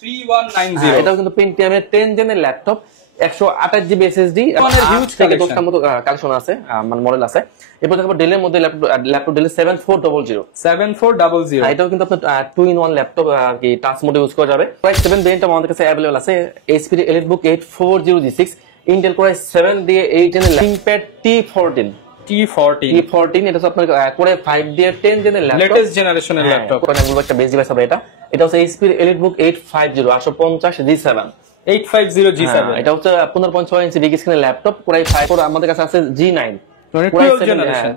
3190 এটাও কিন্তু Pentium এর 10 জেনের ল্যাপটপ 128 জিবি SSD হিউজ থেকে 10টার মতো কালেকশন আছে, মানে মডেল আছে। এরপর দেখো ডেলের মধ্যে ল্যাপটপ ডেল 7400 এটাও কিন্তু আপনার 2 in 1 ল্যাপটপ আর কি টাচ মোডে ইউজ করা যাবে। প্রায় 7 ভেরিয়েন্ট আমাদের কাছে अवेलेबल আছে। HP EliteBook 840G6 Intel Core i7 দিয়ে 8 জেনের ThinkPad T14 এটা হচ্ছে আপনার Core i5 দিয়ে 10 জেনের ল্যাপটপ, লেটেস্ট জেনারেশনের ল্যাপটপ। কোন বলবো একটা বেস ডিভাইস হবে এটা হচ্ছে HP EliteBook 850 850G7 এটা হচ্ছে 15.6 ইঞ্চি বিগ স্ক্রিনের ল্যাপটপ। Core i5 আমাদের কাছে আছে G9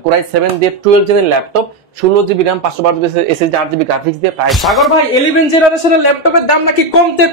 Core i7 দিয়ে 12 জেনের laptop, 16 GB RAM 512 SSD 8 GB graphics দিয়ে। প্রায় সাগর ভাই 11 জেনারেশনের ল্যাপটপের দাম নাকি কমতে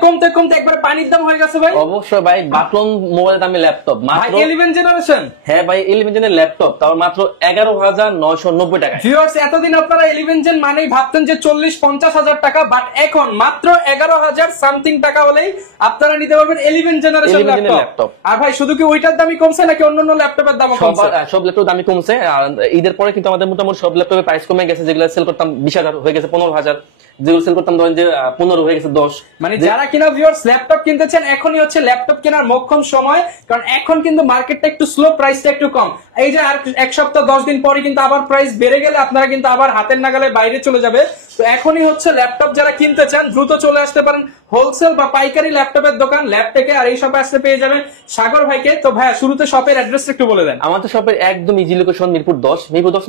একবারে পানির দাম হয়ে গেছে ভাই? অবশ্যই ভাই, বাটন মোবাইলের দামে ল্যাপটপ মাত্র 11 জেনারেশন। হ্যাঁ ভাই, 11 জেনের ল্যাপটপ তাও মাত্র 11,990 টাকা। ভিউয়ার্স, এতদিন আপনারা 11 জেন মানেই ভাবতেন যে 40-50 হাজার টাকা, বাট এখন মাত্র 11,000 সামথিং টাকা হলেই আপনারা নিতে পারবেন 11 জেনারেশন ল্যাপটপ। আর ভাই শুধু কি ওইটার দামই কমছে নাকি অন্যান্য ল্যাপটপের দামও কমছে? সব ল্যাপটপের দামই কমছে। আর ঈদের পরে কিন্তু আমাদের মোটামুটি সব ল্যাপটপের প্রাইস কমে গেছে। যেগুলো সেল করতাম 20,000 হয়ে গেছে 15,000, যেগুলো সেল করতাম ধরেন যে 15 হয়ে গেছে 10। মানে যারা কিনা ভিউয়ার্স ল্যাপটপ কিনতেছেন, এখনই হচ্ছে ল্যাপটপ কেনার মোক্ষম সময়, কারণ এখন কিন্তু মার্কেটটা একটু স্লো, প্রাইসটা একটু কম। এই যে আর এক সপ্তাহ 10 দিন পরে কিন্তু আবার প্রাইস বেড়ে গেলে আপনারা কিন্তু আবার হাতের নাগালে বাইরে চলে যাবে। তো এখনই হচ্ছে ল্যাপটপ যারা কিনতে চান দ্রুত চলে আসতে পারেন হোলসেল বা পাইকারি ল্যাপটপের দোকান ল্যাপটেকে। আর এই শপে আসতে পেয়ে যাবেন সাগর ভাইকে। তো ভাইয়া শুরুতে শপের অ্যাড্রেসটা একটু বলে দেন। আমাদের শপের একদম ইজি লোকেশন মিরপুর 10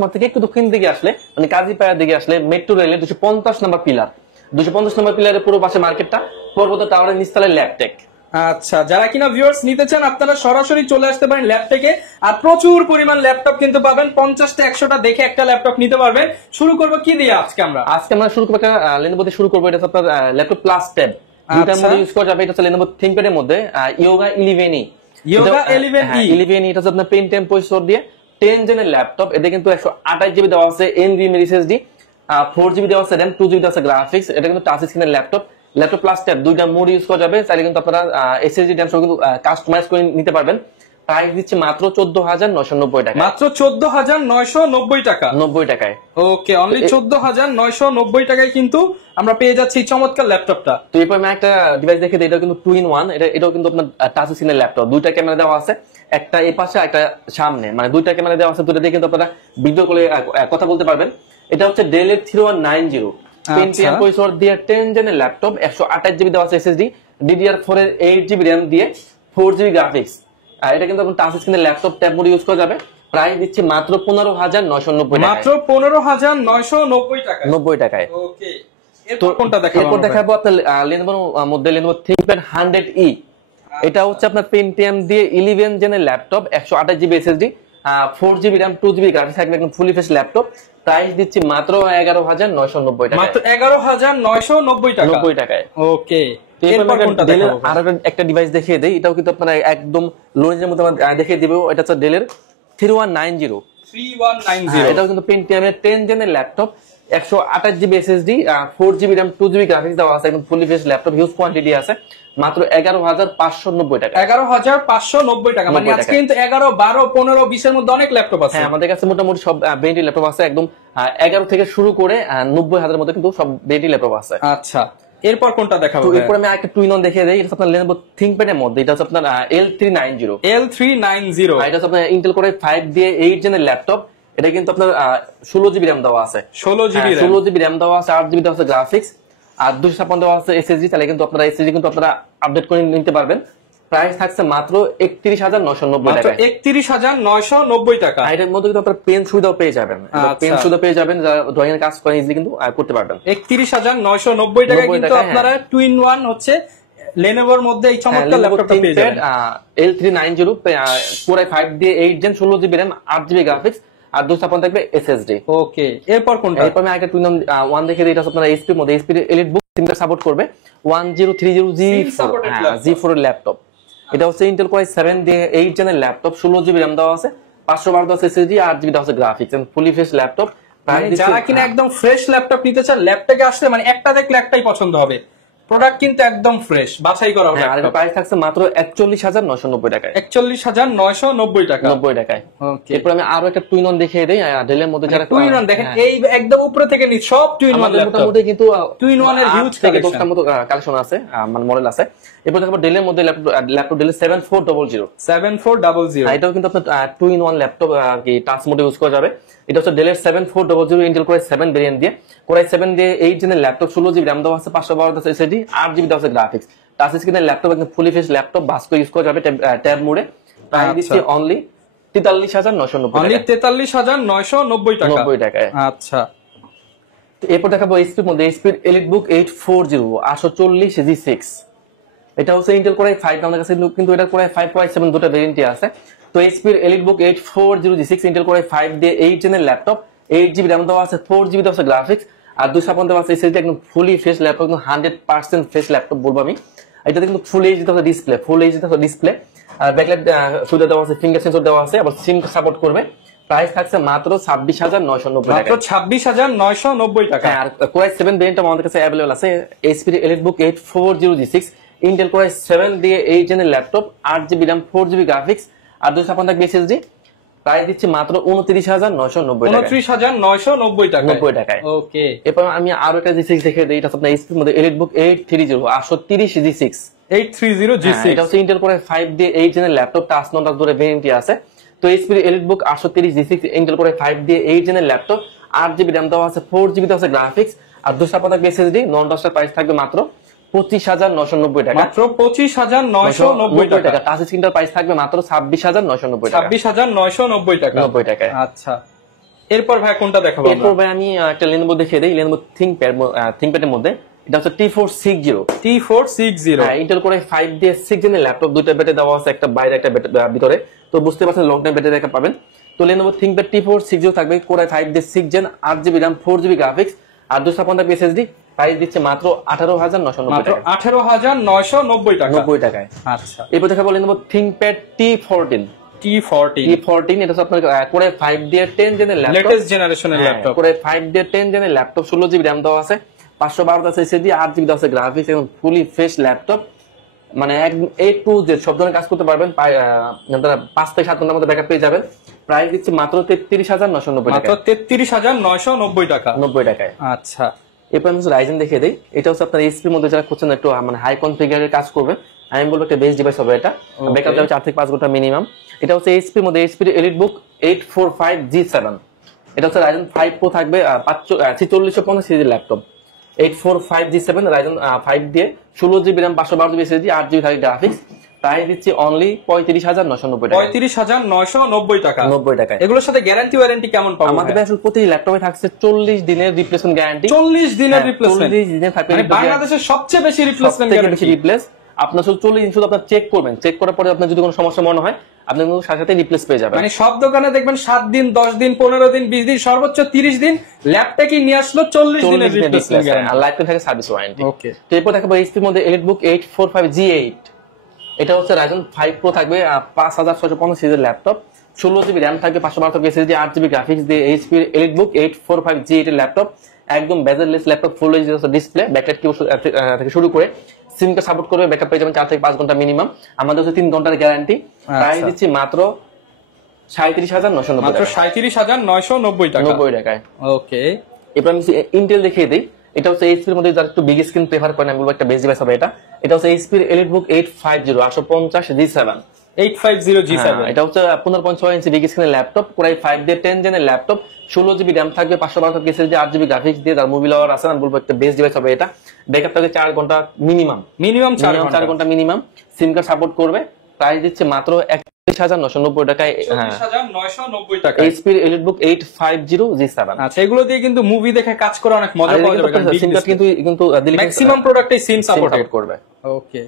মাঠ থেকে একটু দক্ষিণ দিকে আসলে, মানে কাজীপাড়ার দিকে আসলে মেট্রো রেলের 250 নম্বর পিলার, 250 নম্বর পিলারের পুরো পাশে মার্কেটটা, পর্বত টাওয়ারের নিচতলায় ল্যাপটেক। আচ্ছা, যারা কিনা ভিউয়ার্স নিতে চান আপনারা সরাসরি চলে আসতে পারেন ল্যাপটেকে। আর প্রচুর পরিমাণ ল্যাপটপ কিন্তু পাবেন, 50টা 100টা দেখে একটা ল্যাপটপ নিতে পারবেন। শুরু করব কি দিয়ে আজকে আমরা শুরু করবো একটা Lenovo দিয়ে শুরু করবো। এটা আপনার ল্যাপটপ প্লাস ট্যাব দুটার মধ্যে ইউজ করা যাবে। এটা হচ্ছে Lenovo ThinkPad এর মধ্যে Yoga 11e এটা হচ্ছে আপনার Pentium প্রসেসর দিয়ে 10 জেনের ল্যাপটপ। এতে কিন্তু 128 জিবি দেওয়া আছে NVMe SSD, 4 জিবি দেওয়া আছে RAM, 2 জিবি দেওয়া আছে গ্রাফিক্স। এটা কিন্তু টাচ স্ক্রিনের ল্যাপটপ প্লাস ট্যাব দুইটা মোড ইউজ করা যাবে। চাইলে কিন্তু আপনারা SSD RAM সহ কিন্তু কাস্টমাইজ করে নিতে পারবেন। প্রাইস দিচ্ছে মাত্র 14,990 টাকা। মাত্র 14,990 টাকা 90 টাকায়। ওকে, অনলি 14,990 টাকায় কিন্তু আমরা পেয়ে যাচ্ছি চমৎকার ল্যাপটপটা। তো এরপর আমি একটা ডিভাইস দেখে দিই। এটা কিন্তু 2 in 1, এটাও কিন্তু আপনার টাচ স্ক্রিনের ল্যাপটপ। দুইটা ক্যামেরা দেওয়া আছে, একটা এই পাশে একটা সামনে, মানে দুইটা ক্যামেরা দেওয়া আছে। দুটো দিয়ে কিন্তু আপনারা ভিডিও কলে কথা বলতে পারবেন। এটা হচ্ছে Dell 3190 Pentium প্রসেসর দিয়ে 10 জেনের ল্যাপটপ, 128 জিবি দেওয়া আছে SSD, DDR4 এর 8 জিবি RAM দিয়ে 4 জিবি গ্রাফিক্স। এটা কিন্তু আপনার টাচ স্ক্রিনের ল্যাপটপ ট্যাব মোড ইউজ করা যাবে। প্রাইস দিচ্ছি মাত্র 15,990 টাকা। মাত্র 15,990 টাকা 90 টাকায়। ওকে, এরপর কোনটা দেখাবো? এরপর দেখাবো আপনার Lenovo মধ্যে Lenovo ThinkPad 100e। এটা হচ্ছে আপনার Pentium দিয়ে 11 জেনের laptop, 128 GB SSD, 4 GB RAM, 2 GB graphics থাকবে, একদম ফুলি ফ্রেশ ল্যাপটপ। প্রাইস দিচ্ছি মাত্র 11,990 টাকা। মাত্র 11,990 টাকা 90 টাকায়। ওকে, আরো একটা ডিভাইস দেখিয়ে দেই। এটাও কিন্তু আপনার একদম লো রেঞ্জের মধ্যে দেখিয়ে দিব। এটা হচ্ছে Dell 3190 এটাও কিন্তু Pentium এর 10 জেনের laptop, 128 GB SSD, 4 GB RAM, 2 GB graphics দেওয়া আছে, একদম fully fresh laptop, huge quantity আছে। মাত্র 11,590 টাকা। 11,590 টাকা। মানে আজকে কিন্তু 11, 12, 15, 20 এর মধ্যে অনেক ল্যাপটপ আছে। হ্যাঁ, আমাদের কাছে মোটামুটি সব ব্র্যান্ডের ল্যাপটপ আছে। একদম 11 থেকে শুরু করে 90,000 এর মধ্যে কিন্তু সব ব্র্যান্ডের ল্যাপটপ আছে। আচ্ছা, এরপর কোনটা দেখাবো? এরপর আমি একটা 2 in 1 দেখিয়ে দেই। এটা হচ্ছে আপনার Lenovo ThinkPad এর মধ্যে। এটা হচ্ছে আপনার L390 এটা হচ্ছে আপনার Intel Core i5 দিয়ে 8 জেনের ল্যাপটপ। এটা কিন্তু আপনার 16 জিবি RAM দেওয়া আছে, 16 জিবি RAM দেওয়া আছে, 8 জিবি দেওয়া আছে গ্রাফিক্স, আর 256 দেওয়া আছে SSD। তাহলে কিন্তু আপনারা SSD কিন্তু আপনারা আপডেট করে নিতে পারবেন। প্রাইস থাকছে মাত্র 31,990 টাকা। 31,990 টাকা। এটার মধ্যে কিন্তু আপনারা পেন সুবিধাও পেয়ে যাবেন। পেন সুবিধা পেয়ে যাবেন, যারা ড্রয়িং এর কাজ করেন ইজিলি কিন্তু করতে পারবেন। 31,990 টাকা কিন্তু আপনারা 2 in 1 হচ্ছে Lenovoর মধ্যে এই চমৎকার ল্যাপটপটা পেয়ে যাবেন। L390 Core i5 দিয়ে 8 gen, 16 GB RAM, 8 GB graphics, আর 256 থাকবে SSD। ওকে, এরপর কোনটা? এরপর আমি একটা 2 in 1 দেখে দিই। এটা হচ্ছে আপনার HP এর মধ্যে HP EliteBook সাপোর্ট করবে 1030G4 এর ল্যাপটপ। এটা হচ্ছে Intel Core i7 দিয়ে 8 জেনের ল্যাপটপ, 16 জিবি RAM দেওয়া আছে, 512 দেওয়া আছে SSD, 8 জিবি দেওয়া আছে graphics, and fully fresh laptop. যারা কিনা একদম ফ্রেশ ল্যাপটপ নিতে চান, ল্যাপটপে আসলে মানে একটা দেখলে একটাই পছন্দ হবে। প্রোডাক্ট কিন্তু একদম ফ্রেশ, বাছাই করা। আর এটা প্রাইস থাকছে মাত্র 41,990 টাকায়। 41,990 টাকা, 90 টাকায়। ওকে। এরপর আমি আরো একটা টুইন অন দেখিয়ে দেই। ডেলের মধ্যে যারা টুইন অন দেখেন, এই একদম উপরে থেকে নিচ সব টুইন অন ল্যাপটপ। মোটামুটি কিন্তু টুইন অন এর হিউজ কালেকশন, 10টার মতো কালেকশন আছে, মানে মডেল আছে। এরপর দেখো ডেলের মধ্যে ল্যাপটপ ডেল 7400। 7400, এটাও কিন্তু আপনার টুইন ওয়ান ল্যাপটপ কি টাচ মোডে ইউজ করা যাবে। এটা হচ্ছে ডেলের 7400 ইন্টেল কোর i7 ভেরিয়েন্ট দিয়ে, কোর i7 দিয়ে 8 জেনের ল্যাপটপ, 16 জিবি র্যাম দেওয়া আছে, 512 এসএসডি, 8 জিবি দেওয়া আছে গ্রাফিক্স। টাচ স্ক্রিনের ল্যাপটপ, একদম ফুলি ফেস ল্যাপটপ, বাস্কো ইউজ করা যাবে ট্যাব মোডে। প্রাইস দিচ্ছি অনলি 43,990 অনলি 43,990 টাকা, 90 টাকায়। আচ্ছা। এরপর দেখাবো এইচপির মধ্যে এইচপির এলিটবুক 840 840 G6। এটা হচ্ছে ইন্টেল কোর i5, আমাদের কাছে কিন্তু এটা কোর i5 কোর i7 দুটো ভেরিয়েন্টই আছে। তো এইচপির EliteBook 840 G6 Intel core i5 দিয়ে 8 জেনের ল্যাপটপ, 8 জিবি র্যাম দেওয়া আছে, 4 জিবি দেওয়া আছে গ্রাফিক্স, আর 256 দেওয়া আছে এসএসডি, একদম ফুলি ফ্রেশ ল্যাপটপ, একদম 100% ফ্রেশ ল্যাপটপ বলবো আমি। এটাতে কিন্তু ফুল এইচডি দেওয়া ডিসপ্লে, ফুল এইচডি দেওয়া ডিসপ্লে, আর ব্যাকলাইট সুবিধা দেওয়া আছে, ফিঙ্গার সেন্সর দেওয়া আছে, আবার সিম সাপোর্ট করবে। প্রাইস থাকছে মাত্র 26,990 টাকা, মাত্র 26,990 টাকা। আর কোর i7 ভেরিয়েন্ট আমাদের কাছে अवेलेबल আছে। এইচপির EliteBook 840 G6 Intel core i7 দিয়ে 8 জেনের laptop, 8 GB RAM, 4 GB graphics, আর 256 এসএসডি। প্রাইস দিচ্ছি মাত্র 29,990 টাকা, 29,990 টাকা, 90 টাকায়। ওকে। এরপর আমি আরো একটা G6 দেখিয়ে দিই। এটা হচ্ছে আপনার এইচপির মধ্যে এলিটবুক 830 830 G6। 830 G6, এটা হচ্ছে ইন্টেল কোর i5 দিয়ে 8 জেনের ল্যাপটপ, টাচ নন ধরে ভেরিয়েন্টই আছে। তো এইচপির EliteBook 830 G6 Intel core i5 দিয়ে 8 জেনের ল্যাপটপ, 8 জিবি র্যাম দেওয়া আছে, 4 জিবি দেওয়া আছে গ্রাফিক্স, আর 256 এসএসডি। নন ডাস্টার প্রাইস থাকবে মাত্র 25,990 টাকা, মাত্র 25,990 টাকা। টাচ স্ক্রিনটার প্রাইস থাকবে মাত্র 26,990 টাকা, 26,990 টাকা, 90 টাকায়। আচ্ছা। এরপর ভাই কোনটা দেখাবো? এরপর ভাই আমি একটা লেনোভো দেখিয়ে দিই। লেনোভো থিংকপ্যাডের মধ্যে এটা হচ্ছে T460। T460, Intel core i5 দিয়ে 6 জেনের ল্যাপটপ, দুইটা ব্যাটারি দেওয়া আছে, একটা বাইরে একটা ভিতরে। তো বুঝতে পারছেন লং টাইম ব্যাটারি ব্যাকআপ পাবেন। তো লেনোভো থিংকপ্যাড T460 থাকবে, কোর i5 দিয়ে 6 gen, 8 GB RAM, 4 GB graphics, আর 256 এসএসডি। প্রাইস দিচ্ছে মাত্র 18,990 মাত্র টাকা, 18,990 টাকা, 90 টাকায়। আচ্ছা। এরপর দেখাবো লেনোভো থিংকপ্যাড T14। এটা হচ্ছে আপনার কোর i5 দিয়ে 10 জেনের ল্যাপটপ, লেটেস্ট জেনারেশনের ল্যাপটপ, কোর i5 দিয়ে 10 জেনের ল্যাপটপ, 16 জিবি র্যাম দেওয়া আছে, 512 এসএসডি, 8 জিবি দেওয়া আছে গ্রাফিক্স, এবং ফুলি ফ্রেশ ল্যাপটপ, মানে A to Z সব ধরনের কাজ করতে পারবেন। 5 থেকে 7 ঘন্টার মধ্যে ব্যাকআপ পেয়ে যাবেন। প্রাইস দিচ্ছি মাত্র 33,990 টাকা, মাত্র 33,990 টাকা, 90 টাকায়। আচ্ছা। এরপর আমি রাইজেন দেখিয়ে দিই। এটা হচ্ছে আপনার এইচপির মধ্যে যারা করছেন একটু মানে হাই কনফিগারের কাজ করবেন, আমি বলবো একটা বেস্ট ডিভাইস হবে এটা। ব্যাকআপ যাবে 4 থেকে 5 ঘন্টা মিনিমাম। এটা হচ্ছে এইচপির মধ্যে এইচপির এলিটবুক 845 G7। এটা হচ্ছে রাইজেন 5 প্রো থাকবে, 4650 সিরিজের ল্যাপটপ, 845 G7 রাইজেন 5 দিয়ে 16 GB RAM, 512 GB SSD, 8 GB থাকে গ্রাফিক্স। প্রাইস দিচ্ছি অনলি 35,990 টাকা, 35,990 টাকা, 90 টাকায়। এগুলোর সাথে গ্যারান্টি ওয়ারেন্টি কেমন পাবো? আমাদের আসলে প্রতি ল্যাপটপে থাকছে 40 দিনের রিপ্লেসমেন্ট গ্যারান্টি, 40 দিনের রিপ্লেসমেন্ট, 40 দিনের থাকবে। মানে বাংলাদেশের সবচেয়ে বেশি রিপ্লেসমেন্ট গ্যারান্টি। রিপ্লেস আপনার শুধু 40 দিন শুধু আপনার চেক করবেন, চেক করার পরে আপনার যদি কোনো সমস্যা মনে হয় আপনি কিন্তু সাথে সাথে রিপ্লেস পেয়ে যাবেন। মানে সব দোকানে দেখবেন 7 দিন, 10 দিন, 15 দিন, 20 দিন, সর্বোচ্চ 30 দিন, ল্যাপটপে নিয়ে আসলো 40 দিনের রিপ্লেসমেন্ট গ্যারান্টি, আর লাইফ টাইম থাকে সার্ভিস ওয়ারেন্টি। ওকে। তো এরপর দেখাবো এইচপির মধ্যে এলিটবুক 845 G8। এটা হচ্ছে রাইজেন 5 প্রো থাকবে, 5650 সিরিজের ল্যাপটপ, 16 জিবি র্যাম থাকবে, 512 এসএসডি, 8 জিবি গ্রাফিক্স দিয়ে এইচপির এলিটবুক 845 G8 এর ল্যাপটপ, একদম bezel-less laptop, full HD display, backlight keyboard থেকে শুরু করে সিম কে সাপোর্ট করবে, ব্যাকআপ পেয়ে যাবেন 4 থেকে 5 ঘন্টা মিনিমাম। আমাদের হচ্ছে 3 ঘন্টার গ্যারান্টি। প্রাইস দিচ্ছি মাত্র 37,990 মাত্র 37,990 টাকা, 90 টাকায়। ওকে। এরপর আমি ইন্টেল দেখিয়ে দিই। এটা হচ্ছে এইচপির মধ্যে যারা একটু বিগ স্ক্রিন প্রেফার করেন, আমি বলবো একটা বেস্ট ডিভাইস হবে এটা। এটা হচ্ছে এইচপির এলিটবুক 850 850 G7। 850 G7, এটা হচ্ছে 15.6 ইঞ্চি বিগ স্ক্রিনের ল্যাপটপ, কোর i5 দিয়ে 10 জেনের ল্যাপটপ, 16 জিবি র্যাম থাকবে, 512 এসএসডি, 8 জিবি গ্রাফিক্স দিয়ে, তার মুভি লওয়ার আছে, আমি বলবো একটা বেস্ট ডিভাইস হবে এটা। ব্যাকআপ থাকে 4 ঘন্টা মিনিমাম, 4 ঘন্টা মিনিমাম। সিম কার্ড সাপোর্ট করবে। প্রাইস দিচ্ছে মাত্র 31,990 টাকায়, 31,990 টাকা। এইচপির এলিটবুক 850 G7। আচ্ছা, এগুলো দিয়ে কিন্তু মুভি দেখে কাজ করে অনেক মজা পাওয়া যাবে, কারণ সিম কার্ড কিন্তু ম্যাক্সিমাম প্রোডাক্টে সিম সাপোর্ট করবে। ওকে।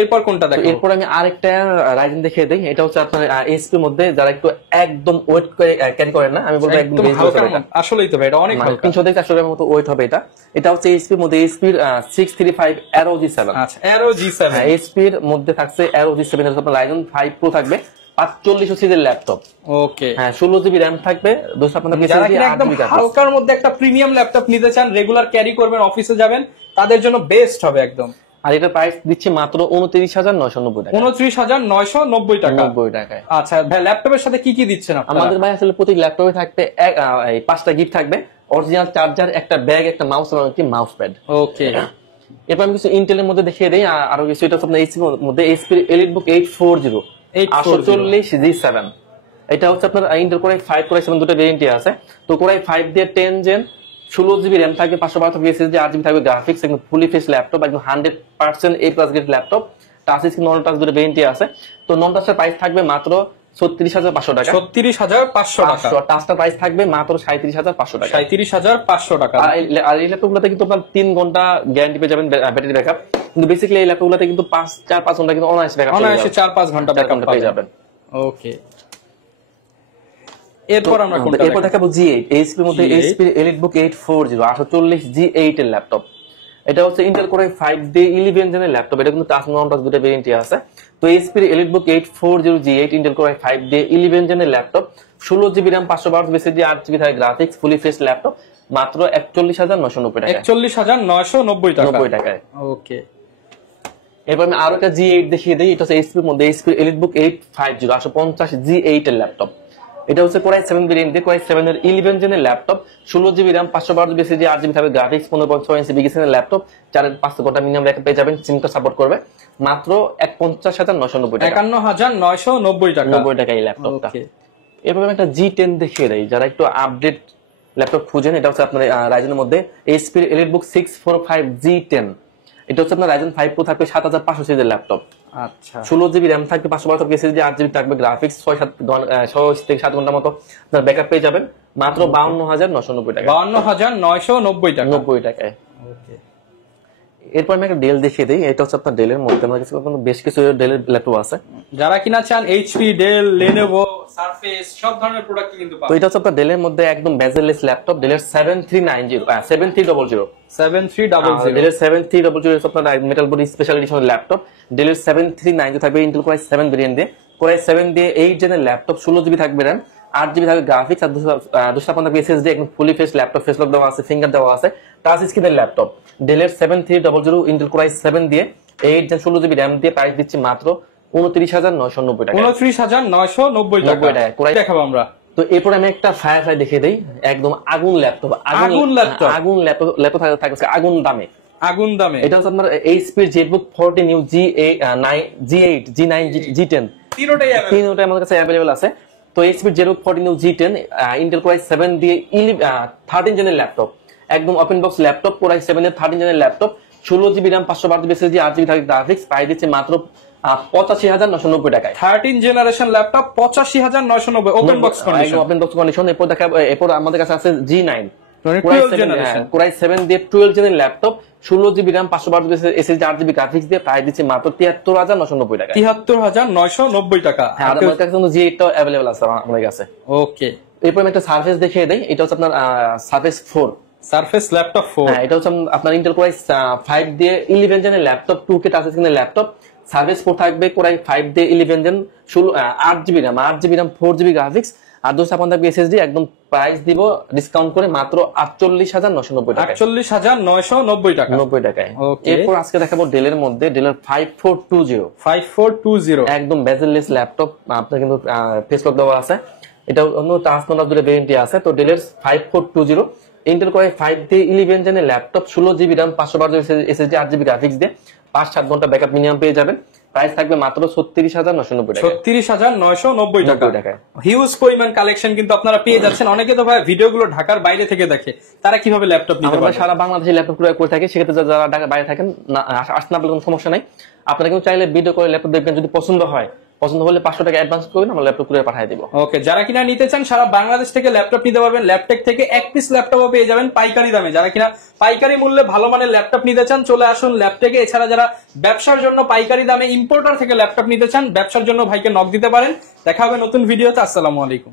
এরপর কোনটা দেখো? এরপর আমি আরেকটা রাইজেন দেখিয়ে দিই। এটা হচ্ছে আপনার এইচপির মধ্যে যারা একটু একদম ওয়েট করে ক্যারি করেন না, আমি বলবো একদম আসলেই তো এটা অনেক হালকা, 300 থেকে 400 গ্রামের মতো ওয়েট হবে এটা। এটা হচ্ছে এইচপির মধ্যে এইচপির 635 Aero G7। আচ্ছা, Aero G7, এইচপির মধ্যে থাকছে Aero G7। এটা আপনার রাইজেন 5 প্রো থাকবে, 4500 সিরিজের ল্যাপটপ। ওকে, হ্যাঁ 16 জিবি র্যাম থাকবে, 256 যারা কিনা একদম হালকার মধ্যে একটা প্রিমিয়াম ল্যাপটপ নিতে চান, রেগুলার ক্যারি করবেন, অফিসে যাবেন, তাদের জন্য বেস্ট হবে একদম। আর এটার প্রাইস দিচ্ছে মাত্র 29990 টাকা। 29990 টাকা। 90 টাকায়। আচ্ছা ভাই, ল্যাপটপের সাথে কি কি দিচ্ছেন আপনারা? আমাদের ভাই আসলে প্রতি ল্যাপটপে থাকবে 5টা গিফট থাকবে, অরিজিনাল চার্জার, একটা ব্যাগ, একটা মাউস এবং একটি মাউস প্যাড। ওকে, এরপর আমি কিছু ইন্টেলের মধ্যে দেখিয়ে দেই, আরো কিছু। এটা আপনার এইচপি এর মধ্যে এইচপি এলিটবুক 840 840G7। এটা হচ্ছে আপনার Intel core i5 core i7 দুটো ভেরিয়েন্টই আছে। তো কোর i5 দিয়ে 10 জেন, 16 জিবি র্যাম থাকবে, 512 এসএসডি, 8 জিবি থাকবে গ্রাফিক্স, একদম ফুলি ফেস ল্যাপটপ, একদম 100% A+ grade laptop. Touch screen, non touch দুটো ভেরিয়েন্টই আছে। তো নন টাচের প্রাইস থাকবে মাত্র 36500 টাকা। 36500 টাকা। টাচটার প্রাইস থাকবে মাত্র 37500 টাকা। 37500 টাকা। আর এই ল্যাপটপগুলোতে কিন্তু আপনার 3 ঘন্টা গ্যারান্টি পেয়ে যাবেন ব্যাটারি ব্যাকআপ। কিন্তু বেসিক্যালি এই ল্যাপটপগুলোতে কিন্তু 4-5 ঘন্টা কিন্তু অনায়াসে ব্যাকআপ, অনায়াসে 4-5 ঘন্টা ব্যাকআপ পেয়ে যাবেন। ওকে, এরপর আমরা কোনটা? এরপর দেখাবো G8, এইচপি এর মধ্যে এইচপি এলিটবুক 840 840G8 এর ল্যাপটপ। এটা হচ্ছে ইন্টেল কোর i5 দিয়ে 11 জেনের ল্যাপটপ। এটা কিন্তু টাচ নন টাচ দুটো ভেরিয়েন্টই আছে। তো HP EliteBook 840G8 Intel core i5 দিয়ে 11 জেনের laptop, 16 GB RAM, 512 SSD, 8 GB থাকে গ্রাফিক্স, ফুলি ফেস ল্যাপটপ, মাত্র 41990 টাকা। 41990 টাকা। 90 টাকায়। ওকে, এরপর আমি আরো একটা G8 দেখিয়ে দিই। এটা হচ্ছে এইচপি এর মধ্যে এইচপি এলিটবুক 850 850G8 এর ল্যাপটপ। এটা হচ্ছে কোর i7 ভেরিয়েন্ট দিয়ে কোর i7 এর 11 জেনের laptop, 16 GB RAM, 512 SSD, 8 GB থাকবে গ্রাফিক্স, 15.6 ইঞ্চি বিগ স্ক্রিনের ল্যাপটপ, 4-5 ঘন্টা মিনিমাম ব্যাকআপ পেয়ে যাবেন, সিমটা সাপোর্ট করবে, মাত্র 51990 টাকা। 51990 টাকা। 90 টাকা এই ল্যাপটপটা। এরপর আমি একটা G10 দেখিয়ে দেই, যারা একটু আপডেট ল্যাপটপ খুঁজেন। এটা হচ্ছে আপনার রাইজেনের মধ্যে এইচপি এলিটবুক 645G10। এটা হচ্ছে আপনার রাইজেন 5 প্রো থাকবে, 7500 সিরিজের ল্যাপটপ। আচ্ছা, 16 জিবি র্যাম থাকবে, 512 এসএসডি, 8 জিবি থাকবে গ্রাফিক্স, 6 থেকে 7 ঘন্টার মতো আপনার ব্যাকআপ পেয়ে যাবেন, মাত্র 52990 টাকা। 52990 টাকা। 90 টাকায়। ওকে, এরপর আমি একটা ডেল দেখিয়ে দিই। এটা হচ্ছে আপনার ডেলের মধ্যে আমার কাছে বেশ কিছু ডেলের ল্যাপটপ আছে। যারা কিনা চান এইচপি, ডেল, লেনোভো, সারফেস সব ধরনের প্রোডাক্ট কিন্তু পাবেন। তো এটা হচ্ছে আপনার ডেলের মধ্যে একদম বেজেললেস ল্যাপটপ, ডেলের 7300 7300 ডেলের 7300 আপনার মেটাল বডি স্পেশাল এডিশনের ল্যাপটপ। ডেলের 7390 থাকবে ইন্টেল কোর i7 ভেরিয়েন্ট দিয়ে, কোর i7 দিয়ে 8 জেনের ল্যাপটপ, 16 জিবি থাকবে র্যাম, 8 জিবি থাকবে গ্রাফিক্স, আর 256 এসএসডি, একদম ফুলি ফেস ল্যাপটপ, ফেস লক দেওয়া আছে, ফিঙ্গার দেওয়া আছে, টাচ স্ক্রিনের ল্যাপটপ। ডেলের 7300 ইন্টেল কোর i7 দিয়ে 8 জেন 16 জিবি র্যাম দিয়ে প্রাইস দিচ্ছি মাত্র 29990 টাকা। 29990 টাকা। দেখাবো আমরা। তো এরপর আমি একটা ফায়ারফ্লাই দেখিয়ে দেই, একদম আগুন ল্যাপটপ, আগুন ল্যাপটপ থাকছে আগুন দামে। আগুন দামে। এটা হচ্ছে আপনার HP ZBook 40 new G8 G9 G10 তিনটাই আমাদের কাছে অ্যাভেলেবল আছে। তো HP ZBook 40 new G10 Intel core i7 দিয়ে 13 জেনের ল্যাপটপ, একদম open box laptop, core i7 এর 13 জেনের laptop, 16 GB RAM, 512 SSD, 8 GB থাকে গ্রাফিক্স, প্রাইস দিচ্ছে মাত্র 85990 টাকায়। 13 generation laptop 85990 open box condition. Open box condition. এরপর আমাদের কাছে আছে G9 কোর i7 দিয়ে 12 জেনের laptop, 16 GB RAM, 512 SSD, 8 GB graphics দিয়ে প্রাইস দিচ্ছে মাত্র 73990 টাকা। 73990 টাকা। হ্যাঁ, আমাদের কাছে কিন্তু G8 টা अवेलेबल আছে আমাদের কাছে। ওকে, এরপর আমি একটা সারফেস দেখিয়ে দেই। এটা হচ্ছে আপনার সারফেস 4 সারফেস ল্যাপটপ 4। হ্যাঁ, এটা হচ্ছে আপনার ইন্টেল কোর i5 দিয়ে 11 জেনের ল্যাপটপ, 2K টাচ স্ক্রিনের ল্যাপটপ, সার্ভিস 4 থাকবে, কোর i5 দিয়ে 11 gen, 8 GB RAM, 4 GB graphics, আর 256 থাকবে এসএসডি। একদম প্রাইস দিব ডিসকাউন্ট করে মাত্র 48990 টাকা। 48990 টাকা। 90 টাকায়। এরপর আজকে দেখাবো ডেলের মধ্যে ডেলের 5420 একদম বেজেললেস ল্যাপটপ, আপনার কিন্তু ফেস লক দেওয়া আছে। এটা অন্য টাচ নন দুটো ভেরিয়েন্টই আছে। তো ডেলের 5420 ইন্টেল কোর i5 দিয়ে 11 জেনের laptop, 16 GB RAM, 512 SSD, 8 GB graphics দিয়ে 5-7 ঘন্টা ব্যাকআপ মিনিমাম পেয়ে যাবেন। প্রাইস থাকবে মাত্র 36990 টাকা। 36990 টাকা। হিউজ পরিমাণ কালেকশন কিন্তু আপনারা পেয়ে যাচ্ছেন। অনেকে তো ভাই ভিডিওগুলো ঢাকার বাইরে থেকে দেখে, তারা কিভাবে ল্যাপটপ নিতে পারবে? আমরা সারা বাংলাদেশে ল্যাপটপ ক্রয় করে থাকি। সেক্ষেত্রে যারা ঢাকার বাইরে থাকেন আসতে না পারলে কোনো সমস্যা নাই। আপনারা কিন্তু চাইলে ভিডিও করে ল্যাপটপ দেখবেন, যদি পছন্দ হলে 500 টাকা অ্যাডভান্স করবেন, আমরা ল্যাপটপ কুরিয়ার পাঠিয়ে দিব। ওকে, যারা কিনা নিতে চান সারা বাংলাদেশ থেকে ল্যাপটপ নিতে পারবেন। ল্যাপটপ থেকে এক পিস ল্যাপটপও পেয়ে যাবেন পাইকারি দামে। যারা কিনা পাইকারি মূল্যে ভালো মানের ল্যাপটপ নিতে চান চলে আসুন ল্যাপটপে। এছাড়া যারা ব্যবসার জন্য পাইকারি দামে ইম্পোর্টার থেকে ল্যাপটপ নিতে চান, ব্যবসার জন্য ভাইকে নক দিতে পারেন। দেখা হবে নতুন ভিডিওতে। আসসালামু আলাইকুম।